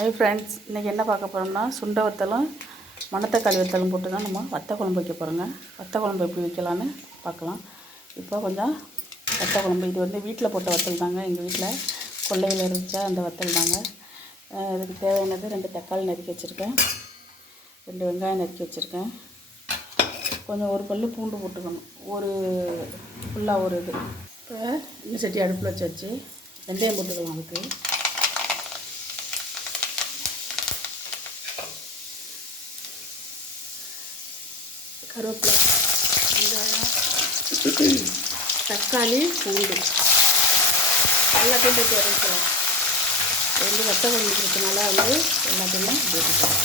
Hi friends, இன்றைக்கி என்ன பார்க்க போகிறோம்னா சுண்டை வத்தலும் மணத்தக்காளி வத்தலும் போட்டு தான் நம்ம வத்த குழம்பு வைக்க போகிறோங்க. வத்த குழம்பு எப்படி வைக்கலான்னு பார்க்கலாம். இப்போ கொஞ்சம் வத்த குழம்பு இது வந்து வீட்டில் போட்ட வத்தல் தாங்க. எங்கள் வீட்டில் கொல்லையில் இருந்துச்சா அந்த வத்தல் தாங்க. இதுக்கு தேவையானது 2 தக்காளி நறுக்கி வச்சுருக்கேன், 2 வெங்காயம் நறுக்கி வச்சுருக்கேன், கொஞ்சம் ஒரு பல்லு பூண்டு போட்டுக்கணும், ஒரு ஃபுல்லாக ஒரு இது. இப்போ இன்னும் சட்டி அடுப்பில் வச்சு வெந்தயம் போட்டுக்கலாம். அதுக்கு கருவேப்பிலை, வெங்காயம், தக்காளி, பூண்டு எல்லாத்தையும் போட்டு வதக்கலாம். வந்து வத்த குழம்பு இருக்கிறதுனால வந்து எல்லாத்தையுமே போட்டுக்கலாம்.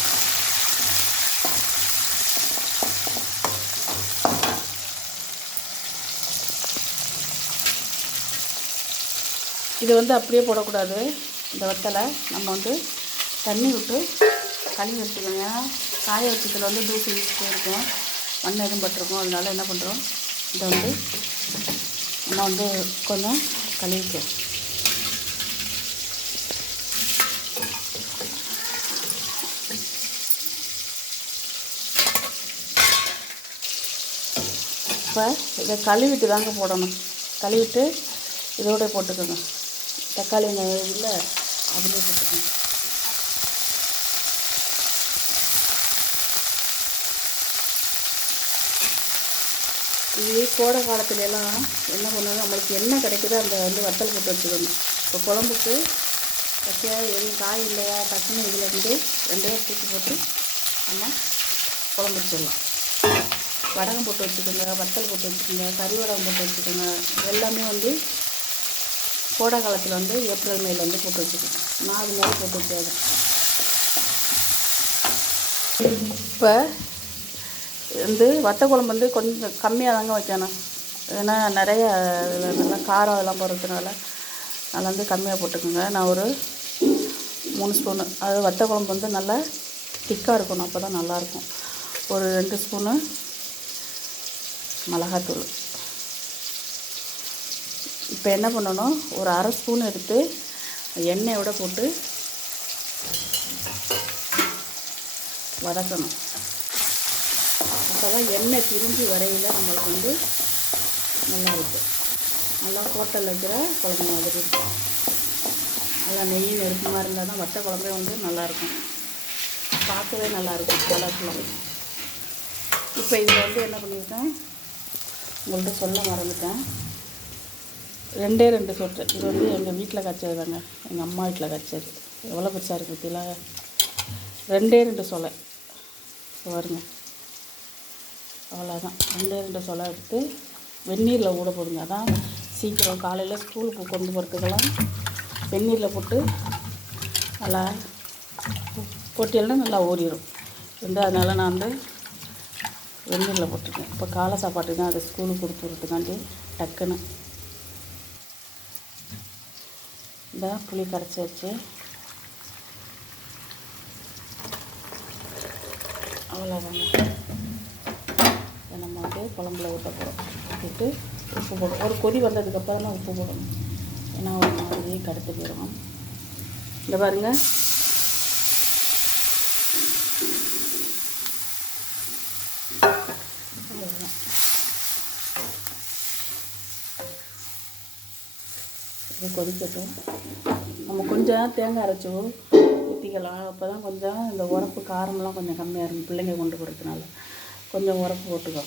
இது வந்து அப்படியே போடக்கூடாது. இந்த வத்தலை நம்ம வந்து தண்ணி விட்டு கழுவி வச்சுக்கணும். ஏன்னா காய வச்சத்தில் வந்து தூசி வீசிட்டே இருக்கும், மண் எதுவும் பட்டிருக்கும். அதனால என்ன பண்ணுறோம், இதை வந்து நம்ம வந்து கொஞ்சம் கழுவிக்கும். இப்போ இதை கழுவிட்டு தாங்க போடணும். கழுவிட்டு இதோட போட்டுக்கோங்க. தக்காளி இதில் அதிலே போட்டுக்கோங்க. இது கோடை காலத்துலலாம் என்ன பண்ணுவோம், நம்மளுக்கு என்ன கிடைக்குதோ அந்த வந்து வத்தல் போட்டு வச்சுக்கணும். இப்போ குழம்புக்கு பச்சையாக எதுவும் காய் இல்லையா, டக்குன்னு இதில் வந்து 2 தூக்கி போட்டு நம்ம குழம்பு வச்சிடலாம். வடகம் போட்டு வச்சுக்கோங்க, வத்தல் போட்டு வச்சுக்கோங்க, கறி வடகம் போட்டு வச்சுக்கோங்க. எல்லாமே வந்து கோடை காலத்தில் வந்து ஏப்ரல் மேல வந்து போட்டு வச்சுக்கோங்க. நான் அது மாதிரி போட்டு வச்சாது. இப்போ வந்து வத்த குழம்பு வந்து கொஞ்சம் கம்மியாக தாங்க வைக்கணும். ஏன்னா நிறைய நல்லா காரம் அதெல்லாம் போடுறதுனால நல்லா வந்து கம்மியாக போட்டுக்கோங்க. நான் ஒரு 3 ஸ்பூனு, அது வத்த குழம்பு வந்து நல்லா திக்காக இருக்கணும், அப்போ தான் நல்லாயிருக்கும். ஒரு 2 ஸ்பூனு மிளகாத்தூள். இப்போ என்ன பண்ணணும், ஒரு 1/2 ஸ்பூன் எடுத்து எண்ணெயோட போட்டு வதக்கணும். அப்போ தான் எண்ணெய் பிரிஞ்சு வரையில் நம்மளுக்கு வந்து நல்லா இருக்கும். நல்லா ஹோட்டலில் வைக்கிற குழம்பு மாதிரி இருக்கும். நல்லா நெய் நெருக்கமாக இருந்தால் தான் வத்த குழம்பே வந்து நல்லாயிருக்கும், பார்க்கவே நல்லாயிருக்கும், கலர்ஃபுல்லாக. இப்போ இதில் வந்து என்ன பண்ணியிருக்கேன், உங்கள்கிட்ட சொல்ல மறந்துட்டேன். 2 சொட்டு. இது வந்து எங்கள் வீட்டில் காய்ச்சது தாங்க, எங்கள் அம்மா வீட்டில் காய்ச்சது. எவ்வளோ பெருசாக இருக்குது பற்றிலாம். 2 சொலை வருங்க, அவ்வளோதான். 2 சொலை எடுத்து வெந்நீரில் ஊற போடுங்க. அதான் சீக்கிரம் காலையில் ஸ்கூலுக்கு கொண்டு போகிறதுக்கெல்லாம் வெந்நீரில் போட்டு நல்லா போட்டியெல்லாம் நல்லா ஊறிடும். அதனால் நான் வந்து வெந்நீரில் போட்டிருக்கேன். இப்போ காலை சாப்பாட்டுக்கு தான் அதை ஸ்கூலுக்கு கொடுத்து விட்றதுக்காண்டி டக்குன்னு இந்த புளி கரைச்சி வச்சு அவ்வளோதாங்க. நம்ம வந்து குழம்புல ஊற்ற போகிறோம். ஊற்றிட்டு உப்பு போடும். ஒரு கொதி வந்ததுக்கப்புறம் தான் உப்பு போடணும், ஏன்னா ஒரு மாதிரி கடுத்து போயிடும். இந்த பாருங்க, இது கொதிக்கட்டும். நம்ம கொஞ்சம் தேங்காய் அரைச்சி ஊற்றிக்கலாம். அப்போ தான் கொஞ்சம் இந்த உரப்பு காரமெலாம் கொஞ்சம் கம்மியாக இருக்கும். பிள்ளைங்க கொண்டு போகிறதுனால கொஞ்சம் உரப்பு போட்டுக்கோ.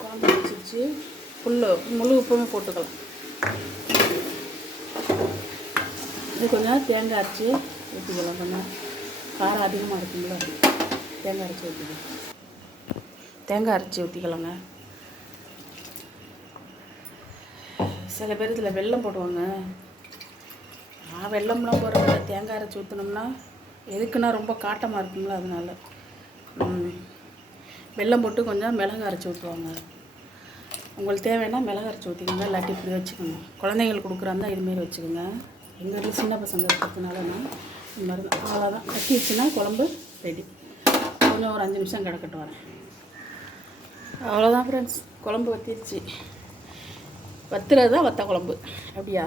குழம்பு வச்சிருச்சு, முழு உப்புமே போட்டுக்கலாம். இது கொஞ்சம் தேங்காய் அரைச்சி ஊற்றிக்கலாம். கொஞ்சம் காரம் அதிகமாக இருக்குங்களா, தேங்காய் அரைச்சி ஊற்றிக்கலாம். தேங்காய் அரைச்சி ஊற்றிக்கலாங்க. சில பேர் இதில் வெல்லம் போடுவாங்க. நான் வெல்லம்லாம் போடுறதில்ல. தேங்காய் அரைச்சி ஊற்றினோம்னா எதுக்குன்னா ரொம்ப காட்டமாக இருக்குங்களா, அதனால் வெல்லம் போட்டு கொஞ்சம் மிளகு அரைச்சி ஊற்றுவாங்க. உங்களுக்கு தேவைன்னா மிளகு அரைச்சி ஊற்றிக்கோங்க, இல்லாட்டி இப்படி வச்சுக்கோங்க. குழந்தைங்களுக்கு கொடுக்குறாருந்தா இதுமாரி வச்சுக்கோங்க. எங்கள் வீட்டில் சின்ன பசங்க இருக்கிறதுனால நான் இந்த மாதிரி தான். அவ்வளோதான், கட்டிடுச்சுன்னா குழம்பு ரெடி. கொஞ்சம் ஒரு 5 நிமிஷம் கிடக்கட்டு வரேன். அவ்வளோதான் ஃப்ரெண்ட்ஸ், குழம்பு வத்திடுச்சு. வத்துறது தான் வத்த குழம்பு, அப்படியா?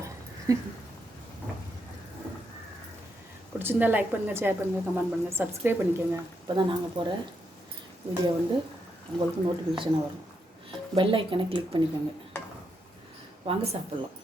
பிடிச்சிருந்தா லைக் பண்ணுங்கள், ஷேர் பண்ணுங்கள், கமெண்ட் பண்ணுங்கள், சப்ஸ்கிரைப் பண்ணிக்கோங்க. இப்போ தான் நாங்கள் போகிற வீடியோ வந்து உங்களுக்கு நோட்டிஃபிகேஷனாக வரும். பெல் ஐக்கனை கிளிக் பண்ணிக்கோங்க. வாங்க சாப்பிட்லாம்.